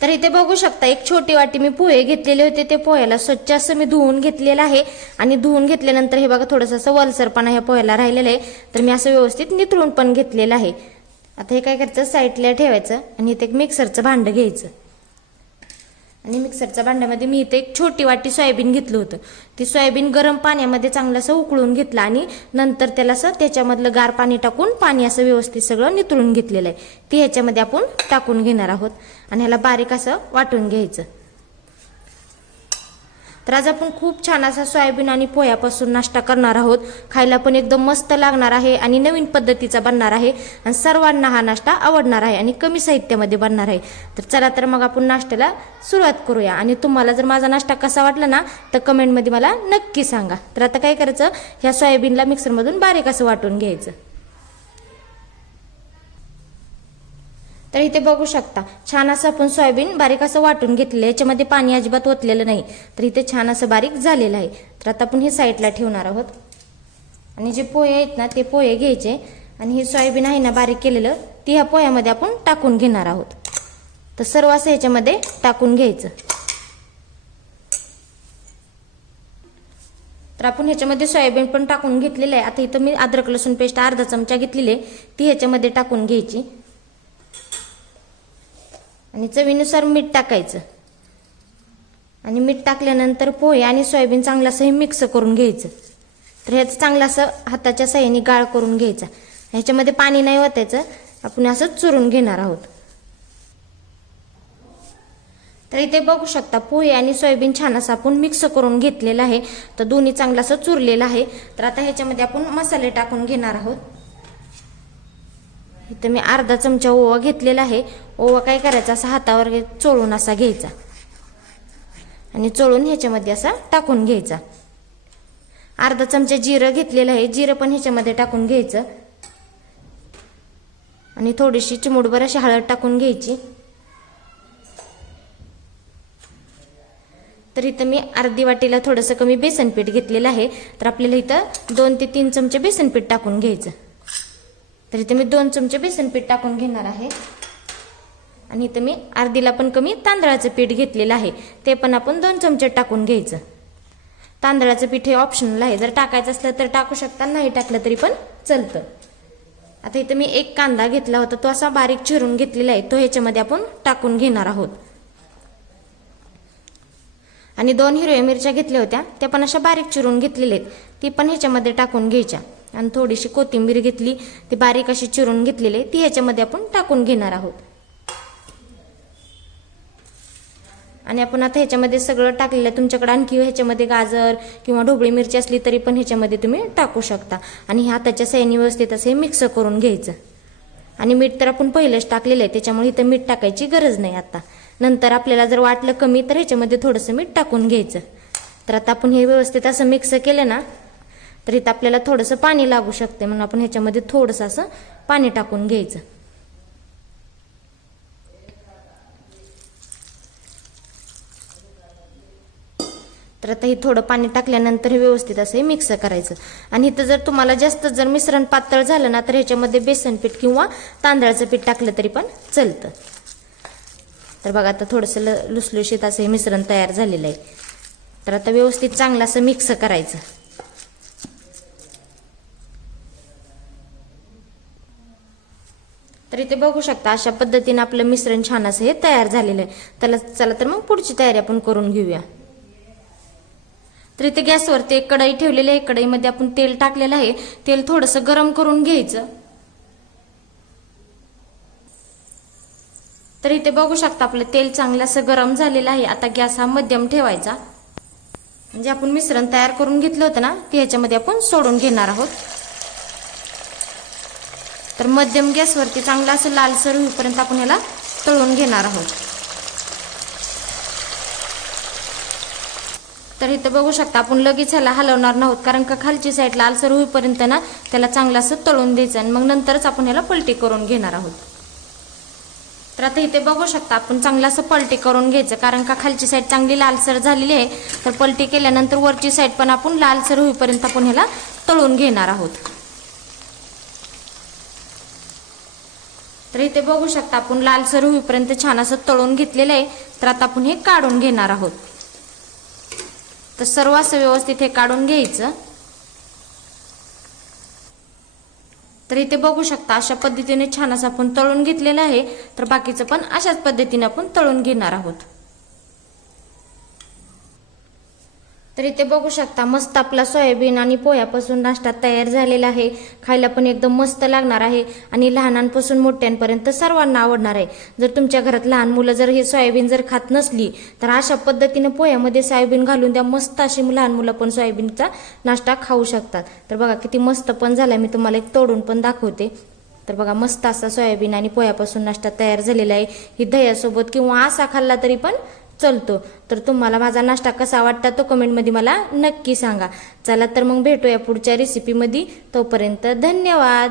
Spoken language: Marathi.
तर इथे बघू शकता एक छोटी वाटी मी पोहे घेतलेले होते, ते पोह्याला स्वच्छ असं मी धुवून घेतलेलं आहे आणि धुवून घेतल्यानंतर हे बघा थोडंसं असं वलसरपणा ह्या पोह्याला राहिलेलं आहे, तर मी असं व्यवस्थित नितळून पण घेतलेलं आहे। आता हे काय करायचं, साईडला ठेवायचं आणि इथे एक मिक्सरचं भांडं घ्यायचं आणि मिक्सरच्या भांड्यामध्ये मी इथे एक छोटी वाटी सोयाबीन घेतलं होतं, ती सोयाबीन गरम पाण्यामध्ये चांगलं असं उकळून घेतलं आणि नंतर त्याला असं त्याच्यामधलं गार पाणी टाकून पाणी असं व्यवस्थित सगळं नितळून घेतलेलं आहे, ती ह्याच्यामध्ये आपण टाकून घेणार आहोत आणि ह्याला बारीक असं वाटून घ्यायचं। तर आज आपण खूप छान असा सोयाबीन आणि पोह्यापासून नाश्ता करणार आहोत, खायला पण एकदम मस्त लागणार आहे आणि नवीन पद्धतीचा बनणार आहे आणि सर्वांना हा नाश्ता आवडणार आहे आणि कमी साहित्यामध्ये बनणार आहे। तर चला तर मग आपण नाश्त्याला सुरुवात करूया आणि तुम्हाला जर माझा नाश्ता कसा वाटला ना तर कमेंटमध्ये मला नक्की सांगा। तर आता काय करायचं, ह्या सोयाबीनला मिक्सरमधून बारीक असं वाटून घ्यायचं। तर इथे बघू शकता छान असं आपण सोयाबीन बारीक असं वाटून घेतलेलं आहे, याच्यामध्ये पाणी अजिबात ओतलेलं नाही, तर इथे छान असं बारीक झालेलं आहे। तर आता आपण हे साईडला ठेवणार आहोत आणि जे पोहे आहेत ना ते पोहे घ्यायचे आणि हे सोयाबीन आहे ना बारीक केलेलं ती ह्या पोह्यामध्ये आपण टाकून घेणार आहोत। तर सर्व असं ह्याच्यामध्ये टाकून घ्यायचं। तर आपण ह्याच्यामध्ये सोयाबीन पण टाकून घेतलेलं आहे। आता इथं मी अद्रक लसूण पेस्ट अर्धा चमचा घेतलेली आहे, ती ह्याच्यामध्ये टाकून घ्यायची आणि चवीनुसार मीठ टाकायचं आणि मीठ टाकल्यानंतर पोहे आणि सोयाबीन चांगलं असं हे मिक्स करून घ्यायचं। तर ह्याचं चांगलं असं हाताच्या साहाय्याने गाळ करून घ्यायचा, ह्याच्यामध्ये पाणी नाही ओतायचं, आपण असं चुरून घेणार आहोत। तर इथे बघू शकता पोहे आणि सोयाबीन छान असं आपण मिक्स करून घेतलेलं आहे, तर दोन्ही चांगलं असं चुरलेलं आहे। तर आता ह्याच्यामध्ये आपण मसाले टाकून घेणार आहोत। इथं मी अर्धा चमचा ओवा घेतलेला आहे, ओवा काय करायचा असा हातावर चोळून असा घ्यायचा आणि चोळून ह्याच्यामध्ये असा टाकून घ्यायचा। अर्धा चमचा जिरं घेतलेलं आहे, जिरं पण ह्याच्यामध्ये टाकून घ्यायचं आणि थोडीशी चिमूटभर अशी हळद टाकून घ्यायची। तर इथं मी अर्धी वाटीला थोडंसं कमी बेसन पीठ घेतलेलं आहे, तर आपल्याला इथं 2 ते 3 चमचे बेसन पीठ टाकून घ्यायचं। तर इथे मी 2 चमचे बेसन पीठ टाकून घेणार आहे आणि इथं मी अर्धीला पण कमी तांदळाचं पीठ घेतलेलं आहे, ते पण आपण 2 चमचे टाकून घ्यायचं। तांदळाचं पीठ हे ऑप्शनल आहे, जर टाकायचं असलं तर टाकू शकता, नाही टाकलं तरी पण चालतं। आता इथं मी एक कांदा घेतला होता, तो असा बारीक चिरून घेतलेला आहे, तो ह्याच्यामध्ये आपण टाकून घेणार आहोत आणि 2 हिरव्या मिरच्या घेतल्या होत्या, त्या पण अशा बारीक चिरून घेतलेल्या आहेत, ती पण ह्याच्यामध्ये टाकून घ्यायच्या आणि थोडीशी कोथिंबीर घेतली, ती बारीक अशी चिरून घेतलेली आहे, ती ह्याच्यामध्ये आपण टाकून घेणार आहोत आणि आपण आता ह्याच्यामध्ये सगळं टाकलेलं आहे। तुमच्याकडे आणखी ह्याच्यामध्ये गाजर किंवा ढोबळी मिरची असली तरी पण ह्याच्यामध्ये तुम्ही टाकू शकता आणि हाताच्या साहाय्याने व्यवस्थित असे मिक्स करून घ्यायचं आणि मीठ तर आपण पहिलेच टाकलेलं आहे, त्याच्यामुळे इथं मीठ टाकायची गरज नाही। आता नंतर आपल्याला जर वाटलं कमी तर ह्याच्यामध्ये थोडंसं मीठ टाकून घ्यायचं। तर आता आपण हे व्यवस्थित असं मिक्स केलं ना तर इथं आपल्याला थोडंसं पाणी लागू शकते, म्हणून आपण ह्याच्यामध्ये थोडंसं असं पाणी टाकून घ्यायचं। तर आता हे थोडं पाणी टाकल्यानंतर हे व्यवस्थित असं हे मिक्स करायचं आणि इथं जर तुम्हाला जास्त जर मिश्रण पातळ झालं ना तर ह्याच्यामध्ये बेसन पीठ किंवा तांदळाचं पीठ टाकलं तरी पण चालतं। तर बघा आता थोडंसं लुसलुशीत असं हे मिश्रण तयार झालेलं आहे, तर आता व्यवस्थित चांगलं असं मिक्स करायचं। तर इथे बघू शकता अशा पद्धतीने आपलं मिश्रण छान असं हे तयार झालेलं आहे। चला तर मग पुढची तयारी आपण करून घेऊया। तर इथे गॅसवरती एक कढई ठेवलेली आहे, कढईमध्ये आपण तेल टाकलेलं आहे, तेल थोडंसं गरम करून घ्यायचं। तर इथे बघू शकता आपलं तेल चांगलं असं गरम झालेलं आहे। आता गॅस हा मध्यम ठेवायचा, म्हणजे आपण मिश्रण तयार करून घेतलं होतं ना ते ह्याच्यामध्ये आपण सोडून घेणार आहोत। तर मध्यम गॅसवरती चांगलं असं लालसर होईपर्यंत आपण ह्याला तळून घेणार आहोत। तर इथं बघू शकता आपण लगेच ह्याला हलवणार नाहोत, कारण का खालची साईड लालसर होईपर्यंत ना त्याला चांगलं असं तळून द्यायचं आणि मग नंतरच आपण ह्याला पलटी करून घेणार आहोत। तर आता इथे बघू शकता आपण चांगलं असं पलटी करून घ्यायचं, कारण का खालची साईड चांगली लालसर झालेली आहे, तर पलटी केल्यानंतर वरची साईड पण आपण लालसर होईपर्यंत आपण ह्याला तळून घेणार आहोत। तर इथे बघू शकता आपण लालसर होईपर्यंत छान असं तळून घेतलेलं आहे. तर आता आपण हे काढून घेणार आहोत. तर सर्व असं व्यवस्थित हे काढून घ्यायचं. तर इथे बघू शकता अशा पद्धतीने छान असं आपण तळून घेतलेलं आहे. तर बाकीचं पण अशाच पद्धतीने आपण तळून घेणार आहोत. तर इथे बघू शकता मस्त आपला सोयाबीन आणि पोह्यापासून नाश्ता तयार झालेला आहे. खायला पण एकदम मस्त लागणार आहे आणि लहानांपासून मोठ्यांपर्यंत सर्वांना आवडणार आहे. जर तुमच्या घरात लहान मुलं जर हे सोयाबीन जर खात नसली तर अशा पद्धतीने पोह्यामध्ये सोयाबीन घालून द्या. मस्त अशी लहान मुलं पण सोयाबीनचा नाश्ता खाऊ शकतात. तर बघा किती मस्त पण झाला. मी तुम्हाला एक तोडून पण दाखवते. तर बघा मस्त असा सोयाबीन आणि पोह्यापासून नाश्ता तयार झालेला आहे. ही दह्यासोबत किंवा असा खाल्ला तरी पण चलतो. तर तुम्हाला माझा नाश्ता कसा वाटता तो कमेंटमध्ये मला नक्की सांगा. चला तर मग भेटूया पुढच्या रेसिपीमध्ये. तोपर्यंत धन्यवाद.